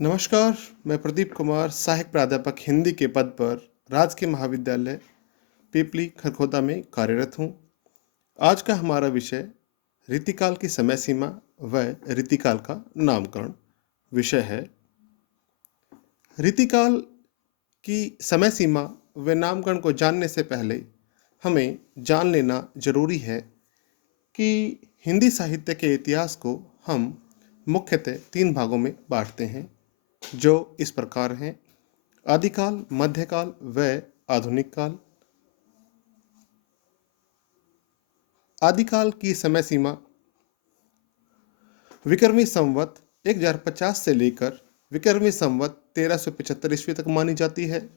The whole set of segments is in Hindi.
नमस्कार, मैं प्रदीप कुमार सहायक प्राध्यापक हिंदी के पद पर राजकीय महाविद्यालय पीपली खरखोदा में कार्यरत हूँ। आज का हमारा विषय ऋतुकाल की समय सीमा व ऋतुकाल का नामकरण विषय है। ऋतुकाल की समय सीमा व नामकरण को जानने से पहले हमें जान लेना जरूरी है कि हिंदी साहित्य के इतिहास को हम मुख्यतः 3 भागों में बांटते हैं, जो इस प्रकार हैं: आदिकाल, मध्यकाल व आधुनिक काल। आदिकाल की समय सीमा विक्रमी संवत 1050 से लेकर विक्रमी संवत 1375 ईस्वी तक मानी जाती है।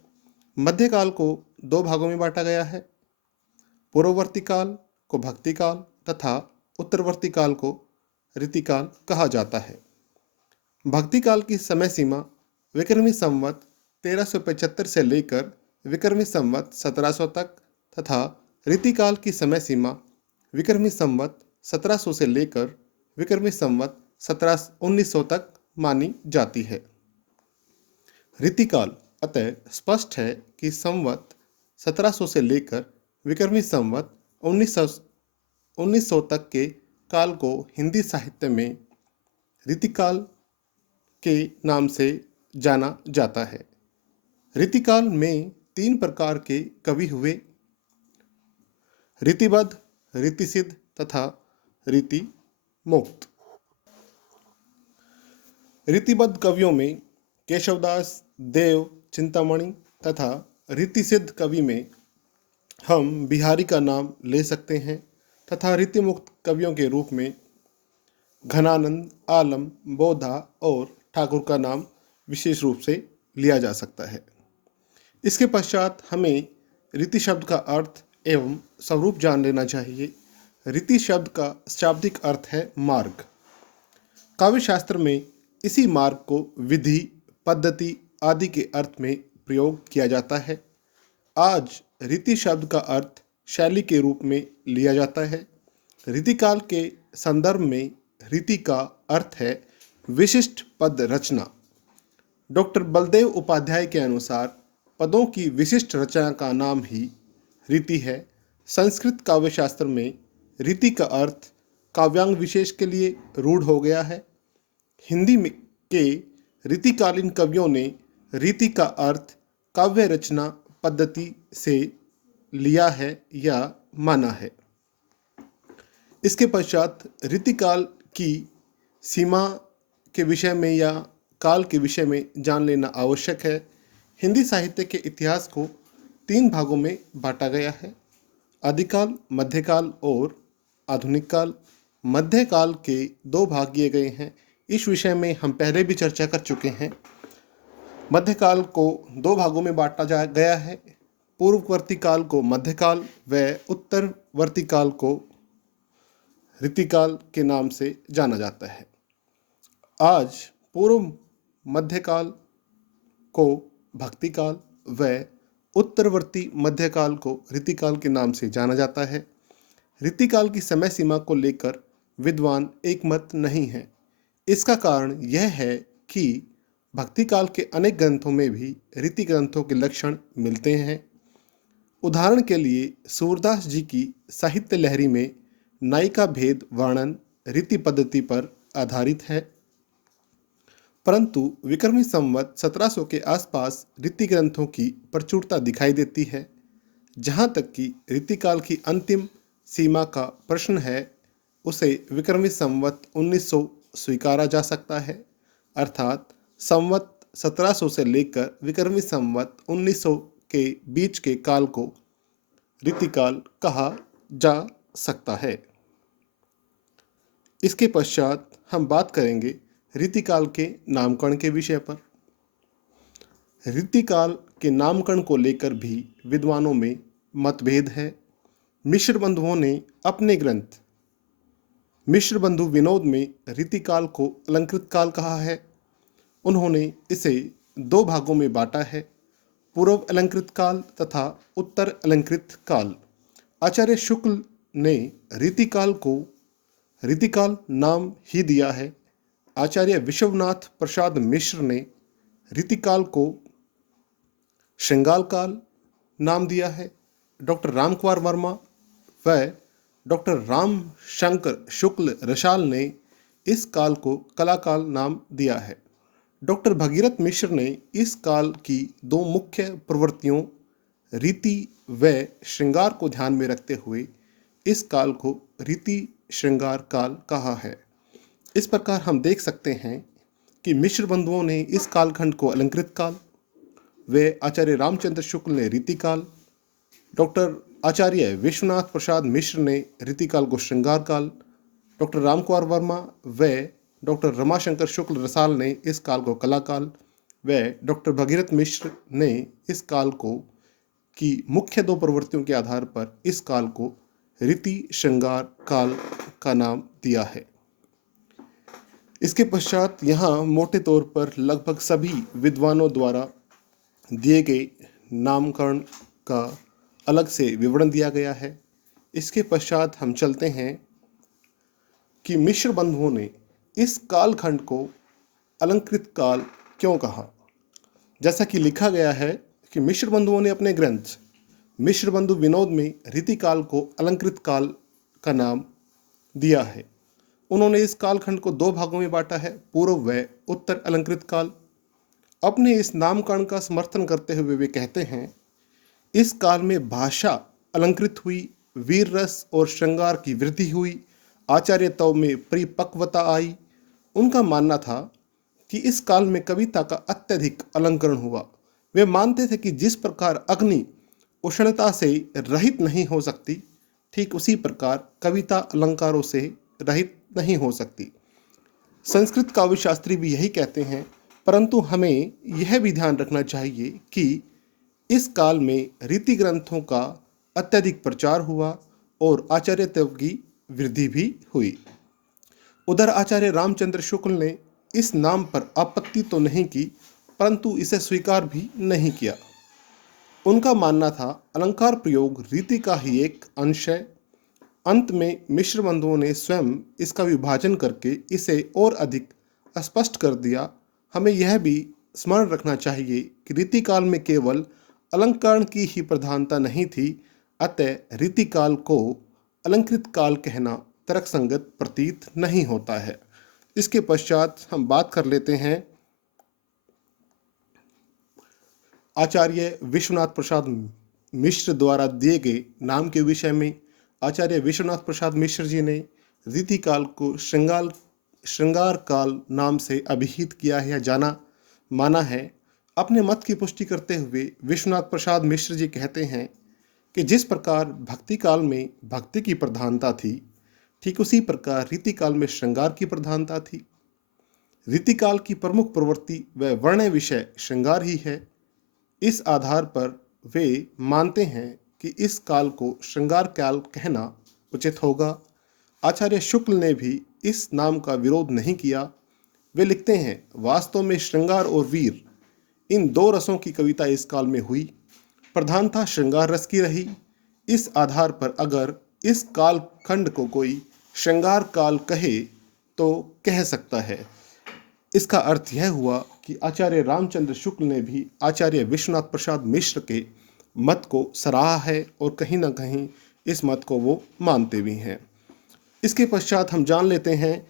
मध्यकाल को 2 भागों में बांटा गया है। पूर्ववर्ती काल को भक्ति काल तथा उत्तरवर्ती काल को ऋतुकाल कहा जाता है। भक्ति काल की समय सीमा विक्रमी संवत 1375 से लेकर विक्रमी संवत 1700 तक तथा ऋतुकाल की समय सीमा विक्रमी संवत 1700 से लेकर विक्रमी संवत 1900 तक मानी जाती है। ऋतुकाल अतः स्पष्ट है कि संवत 1700 से लेकर विक्रमी संवत 1900 तक के काल को हिंदी साहित्य में ऋतुकाल के नाम से जाना जाता है। ऋतुकाल में 3 प्रकार के कवि हुए: ऋतिबद्ध, ऋतिसिद्ध तथा ऋतिमुक्त। ऋतिबद्ध कवियों में केशवदास, देव, चिंतामणि तथा ऋतिसिद्ध कवि में हम बिहारी का नाम ले सकते हैं तथा ऋतिमुक्त कवियों के रूप में घनानंद, आलम, बोधा और ठाकुर का नाम विशेष रूप से लिया जा सकता है। इसके पश्चात हमें ऋति शब्द का अर्थ एवं स्वरूप जान लेना चाहिए। ऋति शब्द का शाब्दिक अर्थ है मार्ग। काव्य शास्त्र में इसी मार्ग को विधि, पद्धति आदि के अर्थ में प्रयोग किया जाता है। आज ऋति शब्द का अर्थ शैली के रूप में लिया जाता है। ऋतुकाल के संदर्भ में ऋति का अर्थ है विशिष्ट पद रचना। डॉक्टर बलदेव उपाध्याय के अनुसार पदों की विशिष्ट रचना का नाम ही ऋति है। संस्कृत काव्य शास्त्र में ऋति का अर्थ काव्यांग विशेष के लिए रूढ़ हो गया है। हिंदी में के ऋतिकालीन कवियों ने ऋति का अर्थ काव्य रचना पद्धति से लिया है या माना है। इसके पश्चात ऋतुकाल की सीमा के विषय में या काल के विषय में जान लेना आवश्यक है। हिंदी साहित्य के इतिहास को 3 भागों में बांटा गया है: आदिकाल, मध्यकाल और आधुनिक काल। मध्यकाल के 2 भाग किए गए हैं। इस विषय में हम पहले भी चर्चा कर चुके हैं। मध्यकाल को 2 भागों में बांटा गया है। पूर्ववर्ती काल को मध्यकाल व उत्तरवर्ती काल को ऋतुकाल के नाम से जाना जाता है। आज पूर्व मध्यकाल को भक्ति काल व उत्तरवर्ती मध्यकाल को ऋतुकाल के नाम से जाना जाता है। ऋतुकाल की समय सीमा को लेकर विद्वान एकमत नहीं है। इसका कारण यह है कि भक्ति काल के अनेक ग्रंथों में भी ऋति ग्रंथों के लक्षण मिलते हैं। उदाहरण के लिए सूरदास जी की साहित्य लहरी में नायिका भेद वर्णन ऋति पद्धति पर आधारित है, परंतु विक्रमी संवत 1700 के आसपास ऋति ग्रंथों की प्रचुरता दिखाई देती है। जहाँ तक कि ऋतुकाल की अंतिम सीमा का प्रश्न है, उसे विक्रमी संवत 1900 स्वीकारा जा सकता है, अर्थात संवत 1700 से लेकर विक्रमी संवत 1900 के बीच के काल को ऋतुकाल कहा जा सकता है। इसके पश्चात हम बात करेंगे ऋतुकाल के नामकरण के विषय पर। ऋतुकाल के नामकरण को लेकर भी विद्वानों में मतभेद है। मिश्र बंधुओं ने अपने ग्रंथ मिश्र बंधु विनोद में ऋतुकाल को अलंकृत काल कहा है। उन्होंने इसे 2 भागों में बांटा है: पूर्व अलंकृत काल तथा उत्तर अलंकृत काल। आचार्य शुक्ल ने ऋतुकाल को ऋतुकाल नाम ही दिया है। आचार्य विश्वनाथ प्रसाद मिश्र ने रीतिकाल को श्रृंगार काल नाम दिया है। डॉक्टर रामकुमार वर्मा व डॉक्टर राम शंकर शुक्ल रसाल ने इस काल को कला काल नाम दिया है। डॉक्टर भगीरथ मिश्र ने इस काल की दो मुख्य प्रवृत्तियों रीति व श्रृंगार को ध्यान में रखते हुए इस काल को रीति श्रृंगार काल कहा है। इस प्रकार हम देख सकते हैं कि मिश्र बंधुओं ने इस कालखंड को अलंकृत काल, वे आचार्य रामचंद्र शुक्ल ने रीतिकाल, डॉक्टर आचार्य विश्वनाथ प्रसाद मिश्र ने रीतिकाल को श्रृंगार काल, डॉक्टर रामकुमार वर्मा व डॉक्टर रमाशंकर शुक्ल रसाल ने इस काल को कला काल व डॉक्टर भगीरथ मिश्र ने इस काल को की मुख्य दो प्रवृत्तियों के आधार पर इस काल को रीति श्रृंगार काल का नाम दिया है। इसके पश्चात यहाँ मोटे तौर पर लगभग सभी विद्वानों द्वारा दिए गए नामकरण का अलग से विवरण दिया गया है। इसके पश्चात हम चलते हैं कि मिश्र बंधुओं ने इस कालखंड को अलंकृत काल क्यों कहा। जैसा कि लिखा गया है कि मिश्र बंधुओं ने अपने ग्रंथ मिश्र बंधु विनोद में रीतिकाल को अलंकृत काल का नाम दिया है। उन्होंने इस कालखंड को दो भागों में बांटा है, पूर्व व उत्तर अलंकृत काल। अपने इस नामकरण का समर्थन करते हुए वे कहते हैं, इस काल में भाषा अलंकृत हुई, वीर रस और श्रृंगार की वृद्धि हुई, आचार्यत्व में परिपक्वता आई। उनका मानना था कि इस काल में कविता का अत्यधिक अलंकरण हुआ। वे मानते थे कि जिस प्रकार अग्नि उष्णता से रहित नहीं हो सकती, ठीक उसी प्रकार कविता अलंकारों से रहित नहीं हो सकती। संस्कृत काव्य शास्त्री भी यही कहते हैं, परंतु हमें यह भी ध्यान रखना चाहिए कि इस काल में रीति ग्रंथों का अत्यधिक प्रचार हुआ और आचार्यत्व की वृद्धि भी हुई। उधर आचार्य रामचंद्र शुक्ल ने इस नाम पर आपत्ति तो नहीं की, परंतु इसे स्वीकार भी नहीं किया। उनका मानना था अलंकार प्रयोग रीति का ही एक अंश है। अंत में मिश्र बंधुओं ने स्वयं इसका विभाजन करके इसे और अधिक स्पष्ट कर दिया। हमें यह भी स्मरण रखना चाहिए कि रीतिकाल में केवल अलंकरण की ही प्रधानता नहीं थी, अतः रीतिकाल को अलंकृत काल कहना तर्कसंगत प्रतीत नहीं होता है। इसके पश्चात हम बात कर लेते हैं आचार्य विश्वनाथ प्रसाद मिश्र द्वारा दिए गए नाम के विषय में। आचार्य विश्वनाथ प्रसाद मिश्र जी ने रीतिकाल को श्रृंगार काल नाम से अभिहित किया है या जाना माना है। अपने मत की पुष्टि करते हुए विश्वनाथ प्रसाद मिश्र जी कहते हैं कि जिस प्रकार भक्ति काल में भक्ति की प्रधानता थी, ठीक उसी प्रकार रीतिकाल में श्रृंगार की प्रधानता थी। रीतिकाल की प्रमुख प्रवृत्ति व वर्ण विषय श्रृंगार ही है। इस आधार पर वे मानते हैं कि इस काल को श्रृंगार काल कहना उचित होगा। आचार्य शुक्ल ने भी इस नाम का विरोध नहीं किया। वे लिखते हैं, वास्तव में श्रृंगार और वीर इन दो रसों की कविता इस काल में हुई, प्रधानता श्रृंगार रस की रही। इस आधार पर अगर इस काल खंड को कोई श्रृंगार काल कहे तो कह सकता है। इसका अर्थ यह हुआ कि आचार्य रामचंद्र शुक्ल ने भी आचार्य विश्वनाथ प्रसाद मिश्र के मत को सराहा है और कहीं ना कहीं इस मत को वो मानते भी हैं। इसके पश्चात हम जान लेते हैं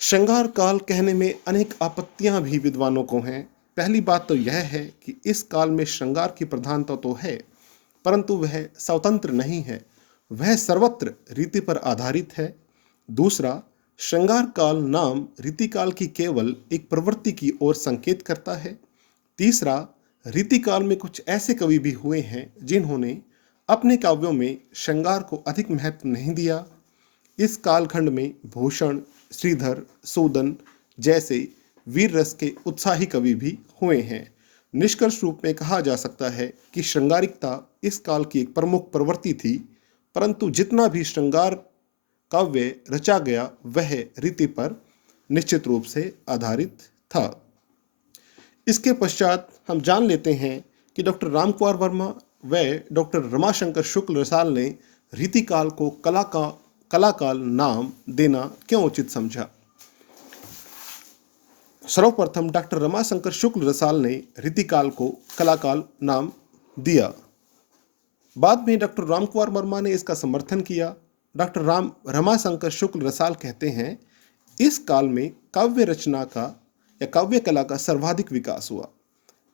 श्रृंगार काल कहने में अनेक आपत्तियां भी विद्वानों को हैं। पहली बात तो यह है कि इस काल में श्रृंगार की प्रधानता तो है, परंतु वह स्वतंत्र नहीं है, वह सर्वत्र रीति पर आधारित है। दूसरा, श्रृंगार काल नाम रीतिकाल की केवल एक प्रवृत्ति की ओर संकेत करता है। तीसरा, रीतिकाल में कुछ ऐसे कवि भी हुए हैं जिन्होंने अपने काव्यों में श्रृंगार को अधिक महत्व नहीं दिया। इस कालखंड में भूषण, श्रीधर, सूदन जैसे वीर रस के उत्साही कवि भी हुए हैं। निष्कर्ष रूप में कहा जा सकता है कि श्रृंगारिकता इस काल की एक प्रमुख प्रवृत्ति थी, परंतु जितना भी श्रृंगार काव्य रचा गया वह रीति पर निश्चित रूप से आधारित था। इसके पश्चात हम जान लेते हैं कि डॉक्टर रामकुमार वर्मा व डॉक्टर रमाशंकर शुक्ल रसाल ने रीतिकाल को कला काल नाम देना क्यों उचित समझा। सर्वप्रथम डॉक्टर रमाशंकर शुक्ल रसाल ने रीतिकाल को कलाकाल नाम दिया। बाद में डॉक्टर रामकुमार वर्मा ने इसका समर्थन किया। डॉक्टर रमाशंकर शुक्ल रसाल कहते हैं, इस काल में काव्य रचना का या काव्य कला का सर्वाधिक विकास हुआ।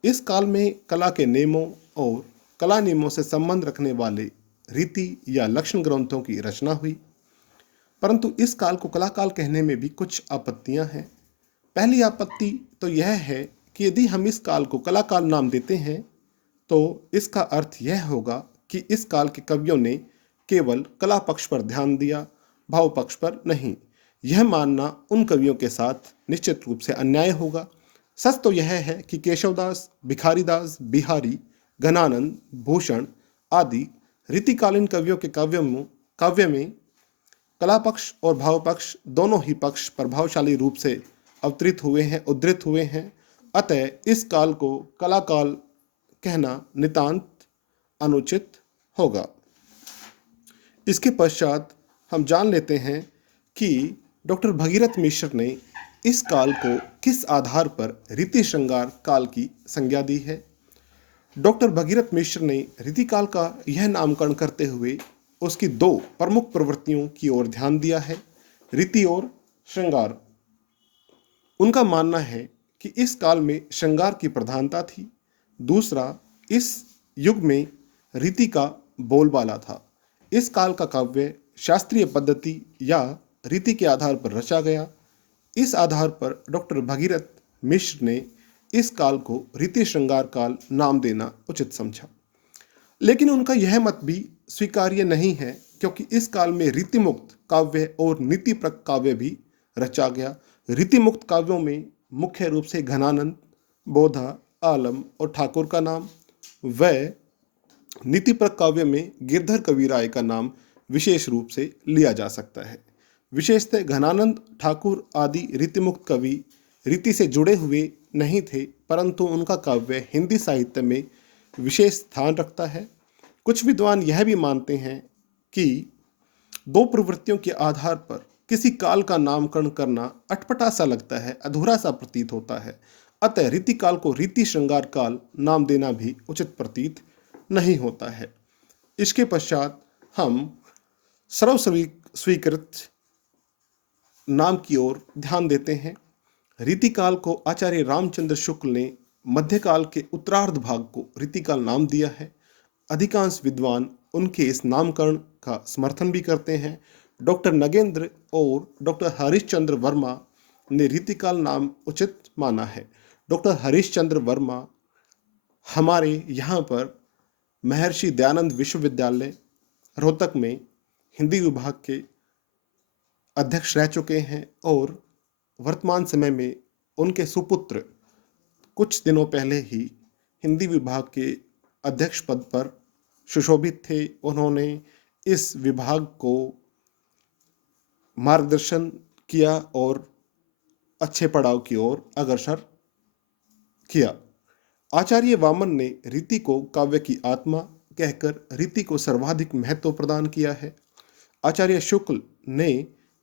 इस काल में कला के नियमों और कला नियमों से संबंध रखने वाले रीति या लक्षण ग्रंथों की रचना हुई। परंतु इस काल को कलाकाल कहने में भी कुछ आपत्तियां हैं। पहली आपत्ति तो यह है कि यदि हम इस काल को कलाकाल नाम देते हैं तो इसका अर्थ यह होगा कि इस काल के कवियों ने केवल कला पक्ष पर ध्यान दिया, भाव पक्ष पर नहीं। यह मानना उन कवियों के साथ निश्चित रूप से अन्याय होगा। सच तो यह है कि केशवदास, भिखारीदास, बिहारी, घनानंद, भूषण आदि रीतिकालीन कवियों के काव्य में कला पक्ष और भाव पक्ष दोनों ही पक्ष प्रभावशाली रूप से उद्धृत हुए हैं। अतः इस काल को कलाकाल कहना नितांत अनुचित होगा। इसके पश्चात हम जान लेते हैं कि डॉक्टर भगीरथ मिश्र ने इस काल को किस आधार पर रीति श्रृंगार काल की संज्ञा दी है। डॉक्टर भगीरथ मिश्र ने रीतिकाल का यह नामकरण करते हुए उसकी दो प्रमुख प्रवृत्तियों की ओर ध्यान दिया है, रीति और श्रृंगार। उनका मानना है कि इस काल में श्रृंगार की प्रधानता थी। दूसरा, इस युग में रीति का बोलबाला था। इस काल का काव्य शास्त्रीय पद्धति या रीति के आधार पर रचा गया। इस आधार पर डॉक्टर भगीरथ मिश्र ने इस काल को रीति श्रृंगार काल नाम देना उचित समझा। लेकिन उनका यह मत भी स्वीकार्य नहीं है, क्योंकि इस काल में रीतिमुक्त काव्य और नीतिप्रक काव्य भी रचा गया। रीतिमुक्त काव्यों में मुख्य रूप से घनानंद, बोधा, आलम और ठाकुर का नाम व नीतिप्रक काव्य में गिरधर कविराय का नाम विशेष रूप से लिया जा सकता है। विशेषतः घनानंद, ठाकुर आदि रीतिमुक्त कवि रीति से जुड़े हुए नहीं थे, परंतु उनका काव्य हिंदी साहित्य में विशेष स्थान रखता है। कुछ विद्वान यह भी मानते हैं कि दो प्रवृत्तियों के आधार पर किसी काल का नामकरण करना अटपटा सा लगता है, अधूरा सा प्रतीत होता है। अतः रीतिकाल को रीति श्रृंगार काल नाम देना भी उचित प्रतीत नहीं होता है। इसके पश्चात हम सर्वस्वीकृत नाम की ओर ध्यान देते हैं। रीतिकाल को आचार्य रामचंद्र शुक्ल ने मध्यकाल के उत्तरार्ध भाग को रीतिकाल नाम दिया है। अधिकांश विद्वान उनके इस नामकरण का समर्थन भी करते हैं। डॉक्टर नगेंद्र और डॉक्टर हरीशचंद्र वर्मा ने रीतिकाल नाम उचित माना है। डॉक्टर हरीशचंद्र वर्मा हमारे यहाँ पर महर्षि दयानंद विश्वविद्यालय रोहतक में हिंदी विभाग के अध्यक्ष रह चुके हैं और वर्तमान समय में उनके सुपुत्र कुछ दिनों पहले ही हिंदी विभाग के अध्यक्ष पद पर सुशोभित थे। उन्होंने इस विभाग को मार्गदर्शन किया और अच्छे पड़ाव की ओर अग्रसर किया। आचार्य वामन ने रीति को काव्य की आत्मा कहकर रीति को सर्वाधिक महत्व प्रदान किया है। आचार्य शुक्ल ने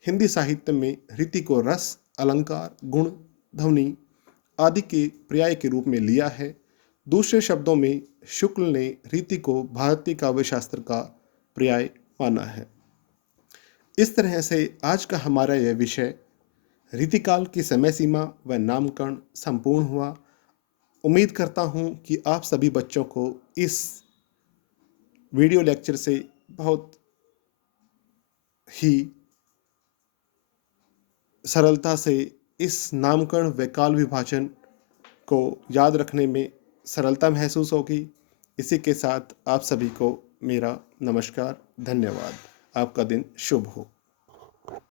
हिंदी साहित्य में रीति को रस, अलंकार, गुण, ध्वनि आदि के पर्याय के रूप में लिया है। दूसरे शब्दों में शुक्ल ने रीति को भारतीय काव्य शास्त्र का पर्याय माना है। इस तरह से आज का हमारा यह विषय रीतिकाल की समय सीमा व नामकरण संपूर्ण हुआ। उम्मीद करता हूँ कि आप सभी बच्चों को इस वीडियो लेक्चर से बहुत ही सरलता से इस नामकरण व काल विभाजन को याद रखने में सरलता महसूस होगी। इसी के साथ आप सभी को मेरा नमस्कार, धन्यवाद। आपका दिन शुभ हो।